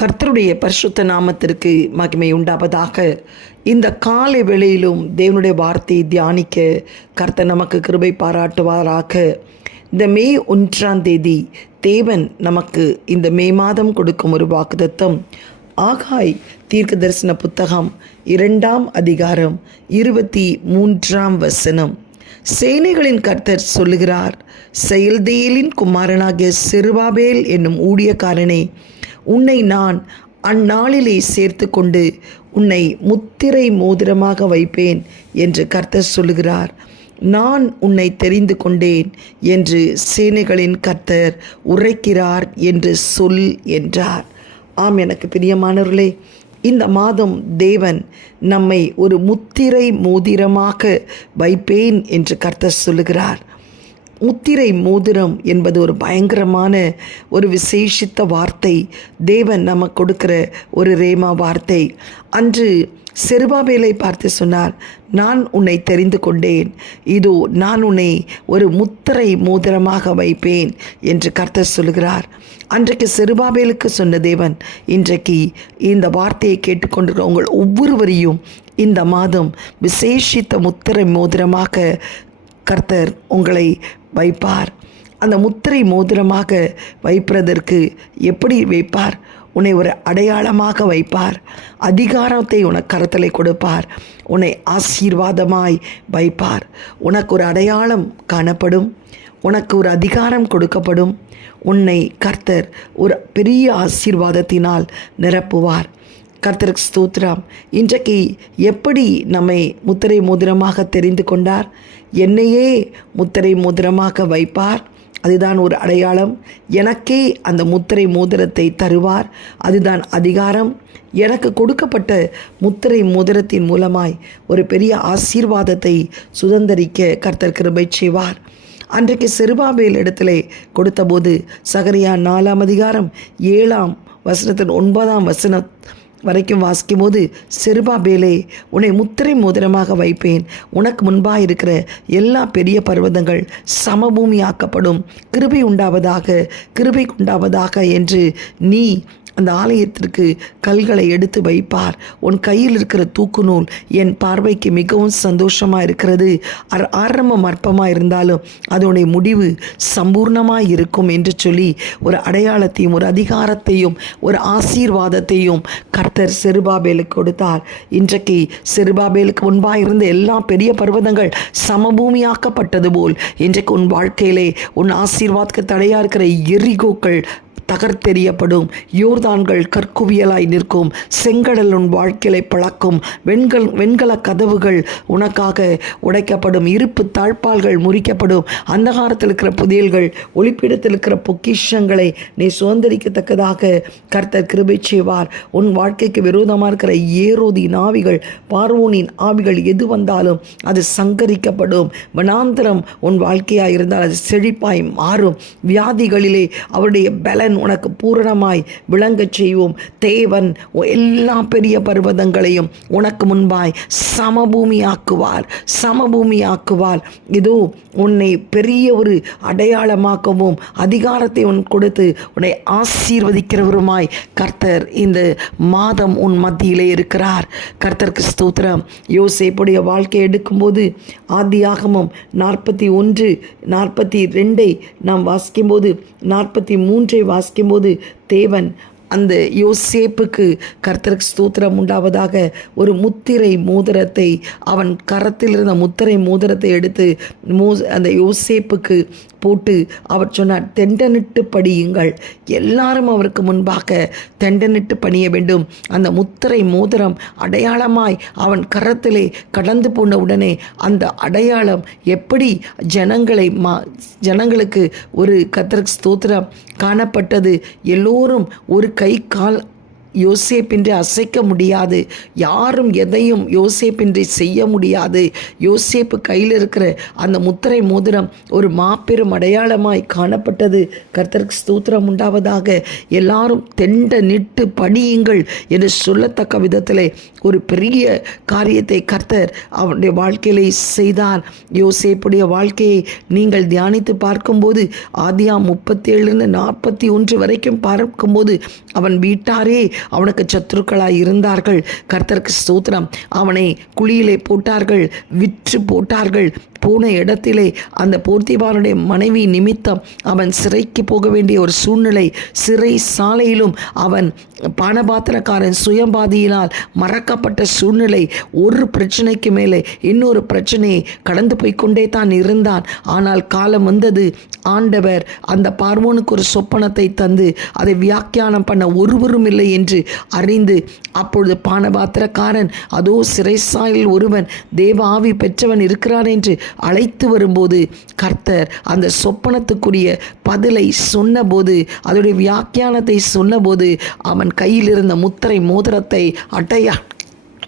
கர்த்தருடைய பரிசுத்த நாமத்திற்கு மகிமை உண்டாவதாக. இந்த காலை வேளையிலும் தேவனுடைய வார்த்தையை தியானிக்க கர்த்தர் நமக்கு கிருபை பாராட்டுவாராக. இந்த மே ஒன்றாம் தேதி தேவன் நமக்கு இந்த மே மாதம் கொடுக்கும் ஒரு வாக்குதத்தம் ஆகாய் தீர்க்க தரிசன புத்தகம் இரண்டாம் அதிகாரம் இருபத்தி மூன்றாம் வசனம். சேனைகளின் கர்த்தர் சொல்லுகிறார் செயல்தேலின் குமாரனாகிய சிறுபாபேல் என்னும் ஊழியக்காரனை உன்னை நான் அந்நாளிலே சேர்த்து கொண்டு உன்னை முத்திரை மோதிரமாக வைப்பேன் என்று கர்த்தர் சொல்லுகிறார். நான் உன்னை தெரிந்து கொண்டேன் என்று சேனைகளின் கர்த்தர் உரைக்கிறார் என்று சொல் என்றார். ஆம் எனக்கு பிரியமானவர்களே இந்த மாதம் தேவன் நம்மை ஒரு முத்திரை மோதிரமாக வைப்பேன் என்று கர்த்தர் சொல்லுகிறார். முத்திரை மோதிரம் என்பது ஒரு பயங்கரமான ஒரு விசேஷித்த வார்த்தை. தேவன் நமக்கு கொடுக்கிற ஒரு ரேமா வார்த்தை. அன்று செருபாபேலை பார்த்து சொன்னார் நான் உன்னை தெரிந்து கொண்டேன். இதோ நான் உன்னை ஒரு முத்திரை மோதிரமாக வைப்பேன் என்று கர்த்தர் சொல்கிறார். அன்றைக்கு செருபாபேலுக்கு சொன்ன தேவன் இன்றைக்கு இந்த வார்த்தையை கேட்டுக்கொண்டிருக்கிற உங்கள் ஒவ்வொருவரையும் இந்த மாதம் விசேஷித்த முத்திரை மோதிரமாக கர்த்தர் உங்களை வைப்பார். அந்த முத்திரை மோதிரமாக வைப்பதற்கு எப்படி வைப்பார்? உன்னை ஒரு அடையாளமாக வைப்பார். அதிகாரத்தை உனக்கு கருத்தலை கொடுப்பார். உன்னை ஆசீர்வாதமாய் வைப்பார். உனக்கு ஒரு அடையாளம் காணப்படும். உனக்கு ஒரு அதிகாரம் கொடுக்கப்படும். உன்னை கர்த்தர் ஒரு பெரிய ஆசீர்வாதத்தினால் நிரப்புவார். கர்த்தருக்கு ஸ்தோத்திரம். இன்றைக்கு எப்படி நம்மை முத்திரை மோதிரமாக தெரிந்து கொண்டார்? என்னையே முத்திரை மோதிரமாக வைப்பார். அதுதான் ஒரு அடையாளம். எனக்கே அந்த முத்திரை மோதிரத்தை தருவார். அதுதான் அதிகாரம். எனக்கு கொடுக்கப்பட்ட முத்திரை மோதிரத்தின் மூலமாய் ஒரு பெரிய ஆசீர்வாதத்தை சுதந்திரிக்க கர்த்தர் கிருபை செய்வார். அன்றைக்கு செருபாபேல் இடத்திலே கொடுத்தபோது சகரியா நாலாம் அதிகாரம் ஏழாம் வசனத்தின் ஒன்பதாம் வசனம் வரைக்கும் வாசிக்கும் போது செருபாபேலே உன்னை முத்திரை மோதிரமாக வைப்பேன். உனக்கு முன்பாக இருக்கிற எல்லா பெரிய பர்வதங்கள் சமபூமியாக்கப்படும். கிருபை உண்டாவதாக கிருபை உண்டாவதாக என்று நீ அந்த ஆலயத்திற்கு கல்களை எடுத்து வைப்பார். உன் கையில் இருக்கிற தூக்கு நூல் என் பார்வைக்கு மிகவும் சந்தோஷமாக இருக்கிறது. அர் ஆரம்பம் அற்பமாக இருந்தாலும் அதனுடைய முடிவு சம்பூர்ணமாக இருக்கும் என்று சொல்லி ஒரு அடையாளத்தையும் ஒரு அதிகாரத்தையும் ஒரு ஆசீர்வாதத்தையும் கர்த்தர் செருபாபேலுக்கு கொடுத்தார். இன்றைக்கு செருபாபேலுக்கு முன்பாக இருந்த எல்லா பெரிய பர்வதங்கள் சமபூமியாக்கப்பட்டது போல் இன்றைக்கு உன் வாழ்க்கையிலே உன் ஆசீர்வாதத்துக்கு தடையாக இருக்கிற எரிகோக்கள் தகர்த்தெறியப்படும். யோர்தான்கள் கற்குவியலாய் நிற்கும். செங்கடல் உன் வாழ்க்கையை பழக்கும் வெண்கல் வெண்கல கதவுகள் உனக்காக உடைக்கப்படும். இருப்பு தாழ்பால்கள் முறிக்கப்படும். அந்தகாரத்தில் இருக்கிற புதியல்கள் ஒளிப்பிடத்தில் இருக்கிற பொக்கிஷங்களை நீ சுதந்திரிக்கத்தக்கதாக கர்த்தர் கிருபை செய்வார். உன் வாழ்க்கைக்கு விரோதமாக இருக்கிற ஏரோதின் ஆவிகள் பார்வோனின் ஆவிகள் எது வந்தாலும் அது சங்கரிக்கப்படும். வனாந்திரம் உன் வாழ்க்கையாக இருந்தால் அது செழிப்பாய் மாறும். வியாதிகளிலே அவருடைய பலன் உனக்கு பூரணமாய் விளங்கச் செய்வோம். தேவன் எல்லா பெரிய பர்வதங்களையும் உனக்கு முன்பாய் சமபூமியாக்குவார். சமபூமியாக்குவார். இதோ உன்னை பெரிய ஒரு அடையாளமாக்கவும் அதிகாரத்தை உன் கொடுத்து உன்னை ஆசீர்வதிக்கிறவருமாய் கர்த்தர் இந்த மாதம் உன் மத்தியிலே இருக்கிறார். கர்த்தருக்கு ஸ்தோத்திரம். யோசேப்புடைய வாழ்க்கை எடுக்கும்போது ஆதியாகமம் நாற்பத்தி ஒன்று நாற்பத்தி ரெண்டை நாம் வாசிக்கும்போது நாற்பத்தி மூன்றை வாசிக்கும்போது தேவன் அந்த யோசேப்புக்கு கர்த்தருக்கு ஸ்தோத்திரம் உண்டாவதாக ஒரு முத்திரை மோதிரத்தை அவன் கரத்தில் இருந்த முத்திரை மோதிரத்தை எடுத்து மோ அந்த யோசேப்புக்கு போட்டு அவர் சொன்னார் தெண்டனிட்டு படியுங்கள். எல்லாரும் அவருக்கு முன்பாக தெண்டனிட்டு பணிய வேண்டும். அந்த முத்திரை மோதிரம் அடையாளமாய் அவன் கரத்திலே கடந்து போன உடனே அந்த அடையாளம் எப்படி ஜனங்களை மா ஜனங்களுக்கு ஒரு கத்தருக்கு ஸ்தோத்திரம் காணப்பட்டது? எல்லோரும் ஒரு கை கால் யோசேப்பின்றி அசைக்க முடியாது. யாரும் எதையும் யோசேப்பின்றி செய்ய முடியாது. யோசேப்பு கையில் இருக்கிற அந்த முத்திரை மோதிரம் ஒரு மாபெரும் அடையாளமாய் காணப்பட்டது. கர்த்தருக்கு ஸ்தூத்திரம் உண்டாவதாக. எல்லாரும் தெண்ட நிட்டு படியுங்கள் என்று சொல்லத்தக்க விதத்தில் ஒரு பெரிய காரியத்தை கர்த்தர் அவனுடைய வாழ்க்கையிலே செய்தார். யோசேப்புடைய வாழ்க்கையை நீங்கள் தியானித்து பார்க்கும்போது ஆதியா முப்பத்தேழுலேருந்து நாற்பத்தி ஒன்று வரைக்கும் பார்க்கும்போது அவன் வீட்டாரே அவனுக்கு சத்துருக்களாய் இருந்தார்கள். கர்த்தருக்கு ஸ்தோத்திரம். அவனை குழியிலே போட்டார்கள் விற்று போட்டார்கள். போன இடத்திலே அந்த போர்த்திபானுடைய மனைவி நிமித்தம் அவன் சிறைக்கு போக வேண்டிய ஒரு சூழ்நிலை சிறை சாலையிலும் அவன் பானபாத்திரக்காரன் சுயம்பாதியினால் மறக்கப்பட்ட சூழ்நிலை ஒரு பிரச்சனைக்கு மேலே இன்னொரு பிரச்சனையை கடந்து போய்க்கொண்டே தான் இருந்தான். ஆனால் காலம் வந்தது. ஆண்டவர் அந்த பார்வோனுக்கு ஒரு சொப்பனத்தை தந்து அதை வியாக்கியானம் பண்ண ஒருவரும் இல்லை என்று அறிந்து அப்பொழுது பானபாத்திரக்காரன் அதோ சிறைசாயில் ஒருவன் தேவ ஆவி பெற்றவன் இருக்கிறான் என்று அழைத்து வரும்போது கர்த்தர் அந்த சொப்பனத்துக்குரிய பதிலை சொன்னபோது அதோடைய வியாக்கியானத்தை சொன்னபோது அவன் கையில் இருந்த முத்திரை மோதிரத்தை அட்டையா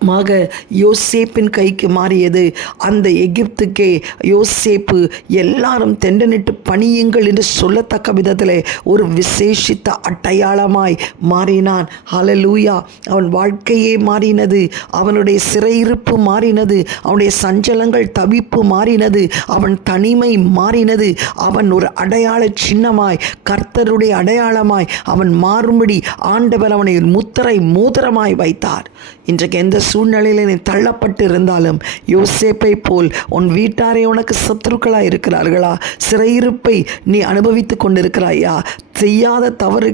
மாக யோசேப்பின் கைக்கு மாறியது. அந்த எகிப்துக்கே யோசேப்பு எல்லாரும் தெண்டனிட்டு பணியுங்கள் என்று சொல்லத்தக்க விதத்தில் ஒரு விசேஷித்த அட்டையாளமாய் மாறினான். ஹலலூயா அவன் வாழ்க்கையே மாறினது அவனுடைய சிறையிருப்பு மாறினது அவனுடைய சஞ்சலங்கள் தவிப்பு மாறினது அவன் தனிமை மாறினது. அவன் ஒரு அடையாள சின்னமாய் கர்த்தருடைய அடையாளமாய் அவன் மாறும்படி ஆண்டவர் அவனை ஒரு முத்திரை மோதிரமாய் வைத்தார். இன்றைக்கு எந்த சூழ்நிலையில் நீ தள்ளப்பட்டு இருந்தாலும் யோசேப்பை போல் உன் வீட்டாரே உனக்கு சத்துருக்களாக இருக்கிறார்களா சிறையிருப்பை நீ அனுபவித்து கொண்டிருக்கிறாயா? செய்யாத தவறு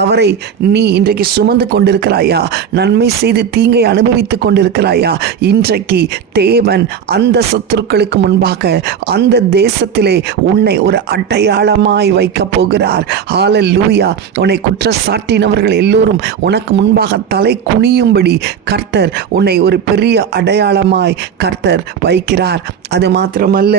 தவறை நீ இன்றைக்கு சுமந்து கொண்டிருக்கிறாயா? நன்மை செய்து தீங்கை அனுபவித்து கொண்டிருக்கிறாயா? இன்றைக்கு தேவன் அந்த சத்துருக்களுக்கு முன்பாக அந்த தேசத்திலே உன்னை ஒரு அடையாளமாய் வைக்கப் போகிறார். ஆல லூயா உன்னை குற்றச்சாட்டினவர்கள் எல்லோரும் உனக்கு முன்பாக தலை குனியும்படி கர்த்தர் உன்னை ஒரு பெரிய அடையாளமாய் கர்த்தர் வைக்கிறார். அது மாத்திரமல்ல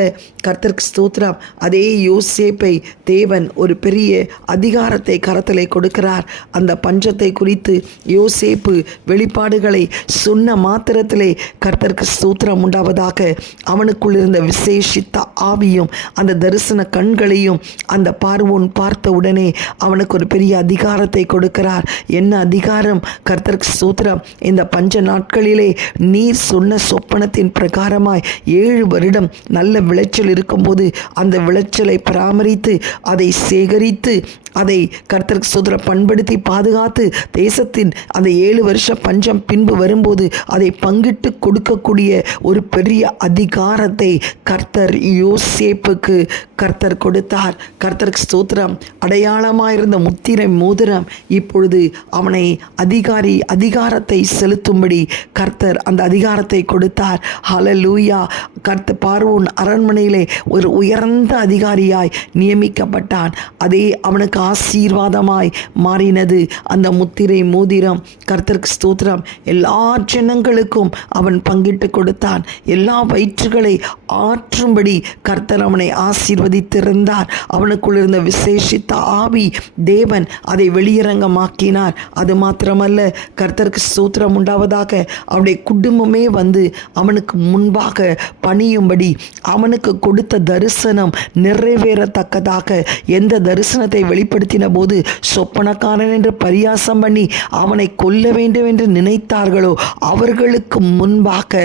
கர்த்தருக்கு ஸ்தோத்திரம். அதே யோசேப்பை தேவன் ஒரு பெரிய அதிகாரத்தை கரத்திலே கொடுக்கிறார். அந்த பஞ்சத்தை குறித்து யோசேப்பு வெளிப்பாடுகளை சொன்ன மாத்திரத்திலே கர்த்தருக்கு சூத்திரம் உண்டாவதாக அவனுக்குள் இருந்த விசேஷித்த ஆவியும் அந்த தரிசன கண்களையும் அந்த பார்வோன் பார்த்த உடனே அவனுக்கு ஒரு பெரிய அதிகாரத்தை கொடுக்கிறார். என்ன அதிகாரம்? கர்த்தருக்கு சூத்திரம் இந்த பஞ்ச நாட்களிலே நீர் சொன்ன சொப்பனத்தின் பிரகாரமாய் ஏழு வருடம் நல்ல விளைச்சல் இருக்கும்போது அந்த விளைச்சலை பராமரித்து அதை சேகரித்து அதை கர்த்தருக்கு சுதர பண்படுத்தி பாதுகாத்து தேசத்தின் அந்த ஏழு வருஷ பஞ்சம் பின்பு வரும்போது அதை பங்கிட்டு கொடுக்கக்கூடிய ஒரு பெரிய அதிகாரத்தை கர்த்தர் யோ யோசேப்புக்கு கர்த்தர் கொடுத்தார். கர்த்தருக்கு ஸ்தோத்திரம். அடையாளமாக இருந்த முத்திரை மோதிரம் இப்பொழுது அவனை அதிகாரி அதிகாரத்தை செலுத்தும்படி கர்த்தர் அந்த அதிகாரத்தை கொடுத்தார். ஹalleluya கர்த்த பார்வோன் அரண்மனையிலே ஒரு உயர்ந்த அதிகாரியாய் நியமிக்கப்பட்டான். அதே அவனுக்கு ஆசீர்வாதமாய் மாறினது அந்த முத்திரை மோதிரம். கர்த்தருக்கு ஸ்தோத்திரம். எல்லா ஜனங்களுக்கும் அவன் பங்கிட்டு கொடுத்தான். எல்லா வயிற்றுகளை ஆற்றும்படி கர்த்தர் அவனை ஆசீர்வதித்திருந்தார். அவனுக்குள் இருந்த விசேஷித்த ஆவி தேவன் அதை வெளியரங்கமாக்கினார். அது மாத்திரமல்ல கர்த்தருக்கு சூத்திரம் உண்டாவதாக அவனுடைய குடும்பமே வந்து அவனுக்கு முன்பாக பணியும்படி அவனுக்கு கொடுத்த தரிசனம் நிறைவேறத்தக்கதாக எந்த தரிசனத்தை வெளிப்படுத்தின போது சொப்பனக்காரன் என்று பரியாசம் பண்ணி அவனை கொல்ல வேண்டும் என்று நினைத்தார்களோ அவர்களுக்கு முன்பாக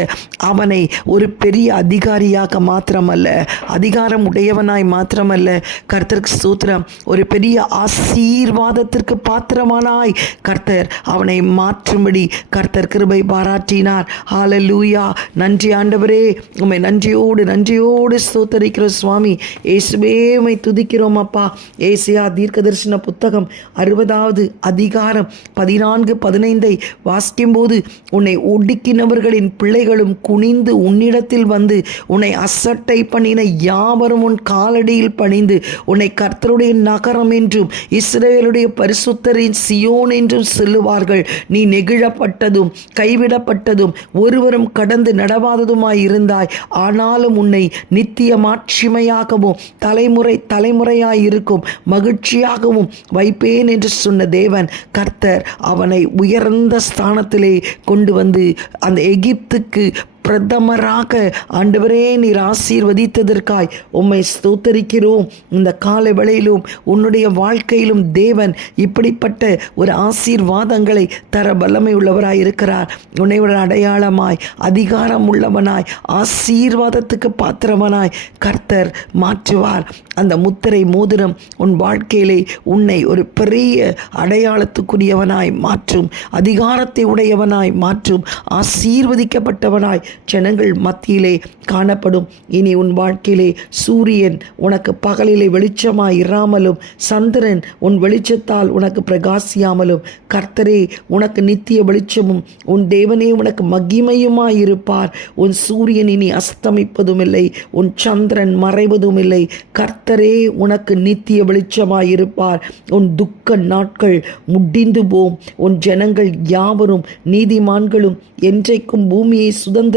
அவனை ஒரு பெரிய அதிகாரியாக மாத்திரமல்ல அதிகாரம் உடையவனாய் மாத்திரமல்ல. கர்த்தருக்கு சூத்திரம் ஒரு பெரிய ஆசீர்வாதத்திற்கு பாத்திரமானாய் கர்த்தர் அவனை மாற்றும்படி கர்த்தர் கிருபை பாராட்டினார். ஹalleluya நன்றி ஆண்டவரே. உம்மை நன்றியோடு நன்றியோடு ஸ்தோத்தரிக்கிறோம் சுவாமி. இயேசுவே உமை துதிக்கிறோம் அப்பா. ஏசியா தீர்க்கதரிசன புத்தகம் அறுபதாவது அதிகாரம் பதினான்கு பதினைந்தை வாசிக்கும்போது உன்னை ஒடுக்கினவர்களின் பிள்ளைகளும் குனிந்து உன்னிடத்தில் வந்து உன்னை அசட்டை பண்ணி பண்ணின யாவரும் உன் காலடியில் பணிந்து உன்னை கர்த்தருடைய நகரம் என்றும் இஸ்ரேலுடைய பரிசுத்தரின் சியோன் என்றும் சொல்லுவார்கள். நீ நெகிழப்பட்டதும் கைவிடப்பட்டதும் ஒருவரும் கடந்து நடவாததுமாய் இருந்தாய். ஆனாலும் உன்னை நித்திய மாட்சிமையாகவும் தலைமுறை தலைமுறையாய் இருக்கும் மகிழ்ச்சியாகவும் வைப்பேன் என்று சொன்ன தேவன் கர்த்தர் அவனை உயர்ந்த ஸ்தானத்திலே கொண்டு வந்து அந்த எகிப்துக்கு பிரதமராக ஆண்டவரே நீர் ஆசீர்வதித்ததற்காய் உம்மை ஸ்தோத்தரிக்கிறோம். இந்த காலை வேளையிலும் உன்னுடைய வாழ்க்கையிலும் தேவன் இப்படிப்பட்ட ஒரு ஆசீர்வாதங்களை தர வல்லமை உள்ளவராய் இருக்கிறார். உன்னை ஒரு அடையாளமாய் அதிகாரம் உள்ளவனாய் ஆசீர்வாதத்துக்கு பாத்திரவனாய் கர்த்தர் மாற்றுவார். அந்த முத்திரை மோதிரம் உன் வாழ்க்கையிலே உன்னை ஒரு பெரிய அடையாளத்துக்குரியவனாய் மாற்றும் அதிகாரத்தை உடையவனாய் மாற்றும் ஆசீர்வதிக்கப்பட்டவனாய் ஜனங்கள் மத்தியிலே காணப்படும். இனி உன் வாழ்க்கையிலே சூரியன் உனக்கு பகலிலே வெளிச்சமாய் இராமலும் சந்திரன் உன் வெளிச்சத்தால் உனக்கு பிரகாசியாமலும் கர்த்தரே உனக்கு நித்திய வெளிச்சமும் உன் தேவனே உனக்கு மகிமையுமாயிருப்பார். உன் சூரியன் இனி அஸ்தமிப்பதும் இல்லை உன் சந்திரன் மறைவதும் இல்லை கர்த்தரே உனக்கு நித்திய வெளிச்சமாயிருப்பார். உன் துக்க நாட்கள் முடிந்து போம் உன் ஜனங்கள் யாவரும் நீதிமான்களும் என்றைக்கும் பூமியை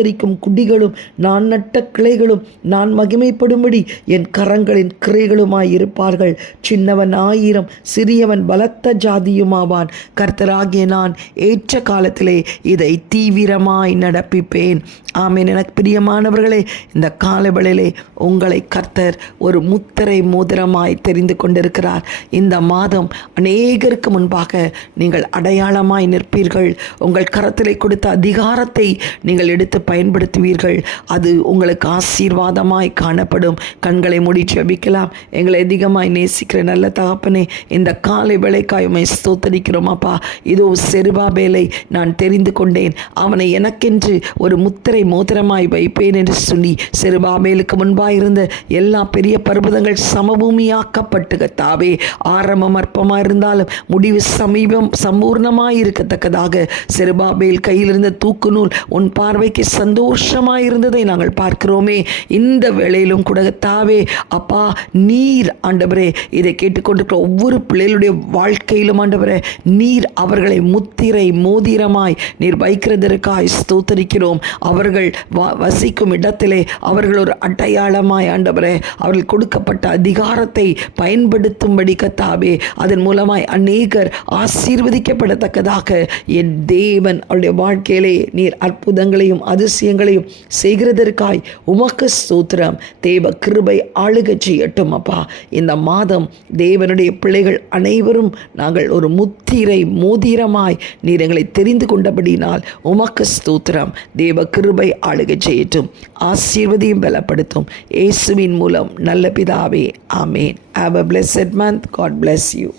சுதந்தரிக்கும் குடிகளும் நான் நட்ட கிளைகளும் நான் மகிமைப்படும்படி என் கரங்களின் கிரைகளுமாயிருப்பார்கள் சின்னவன் ஆயிரம் சிறியவன் பலத்த ஜாதியுமாவான். கர்த்தராகிய நான் ஏற்ற காலத்திலே இதை தீவிரமாய் நடப்பிப்பேன். ஆமேன். எனக்கு பிரியமானவர்களே இந்த காலவெளியிலே உங்களை கர்த்தர் ஒரு முத்திரை மோதிரமாய் தெரிந்து கொண்டிருக்கிறார். இந்த மாதம் அநேகருக்கு முன்பாக நீங்கள் அடையாளமாய் நிற்பீர்கள். உங்கள் கரத்திலே கொடுத்த அதிகாரத்தை நீங்கள் எடுத்து பயன்படுத்துவீர்கள். அது உங்களுக்கு ஆசீர்வாதமாய் காணப்படும். கண்களை மூடி ஜெபிக்கலாம். எங்களை அதிகமாய் நேசிக்கிற நல்ல தகப்பனே இந்த காலை வேலைக்காய் உமை ஸ்தோத்தரிக்கிறோம் அப்பா. இதோ செருபாபேலை நான் தெரிந்து கொண்டேன். அவனை எனக்கென்று ஒரு முத்திரை மோதிரமாய் வைப்பேன் என்று சொல்லி செருபாபேலுக்கு முன்பாக இருந்த எல்லா பெரிய பர்வதங்கள் சமபூமியாக்கப்பட்டு கத்தாவே. ஆரம்பம் அற்பமாக இருந்தாலும் முடிவு சமீபம் சம்பூர்ணமாய் இருக்கத்தக்கதாக. செருபாபேல் கையிலிருந்த தூக்கு நூல் உன் பார்வைக்கு சந்தோஷமாக இருந்ததை நாங்கள் பார்க்கிறோமே. இந்த வேளையிலும் கூட தாவே அப்பா நீர் ஆண்டவரே இதை கேட்டுக்கொண்டிருக்கிற ஒவ்வொரு பிள்ளைகளுடைய வாழ்க்கையிலும் ஆண்டவரே நீர் அவர்களை முத்திரை மோதிரமாய் நீர் வைக்கிறதற்காய் ஸ்தோத்தரிக்கிறோம். அவர்கள் வ- வசிக்கும் இடத்திலே அவர்கள் ஒரு அடையாளமாய் ஆண்டவரே அவர்கள் கொடுக்கப்பட்ட அதிகாரத்தை பயன்படுத்தும்படி கத்தாவே அதன் மூலமாய் அநேகர் ஆசீர்வதிக்கப்படத்தக்கதாக என் தேவன் அவருடைய வாழ்க்கையிலே நீர் அற்புதங்களையும் அது அதிசயங்களையும் செய்கிறதற்காய் உமக்கு சூத்திரம் தேவ கிருபை ஆளுகை செய்யட்டும் அப்பா. இந்த மாதம் தேவனுடைய பிள்ளைகள் அனைவரும் நாங்கள் ஒரு முத்திரை மோதிரமாய் நீர் எங்களை தெரிந்து கொண்டபடினால் உமக்கு ஸ்தூத்திரம். தேவ கிருபை ஆளுகை செய்யட்டும். ஆசீர்வதியும் பலப்படுத்தும். இயேசுவின் மூலம் நல்ல பிதாவே. ஆமேன். Have a blessed month God bless you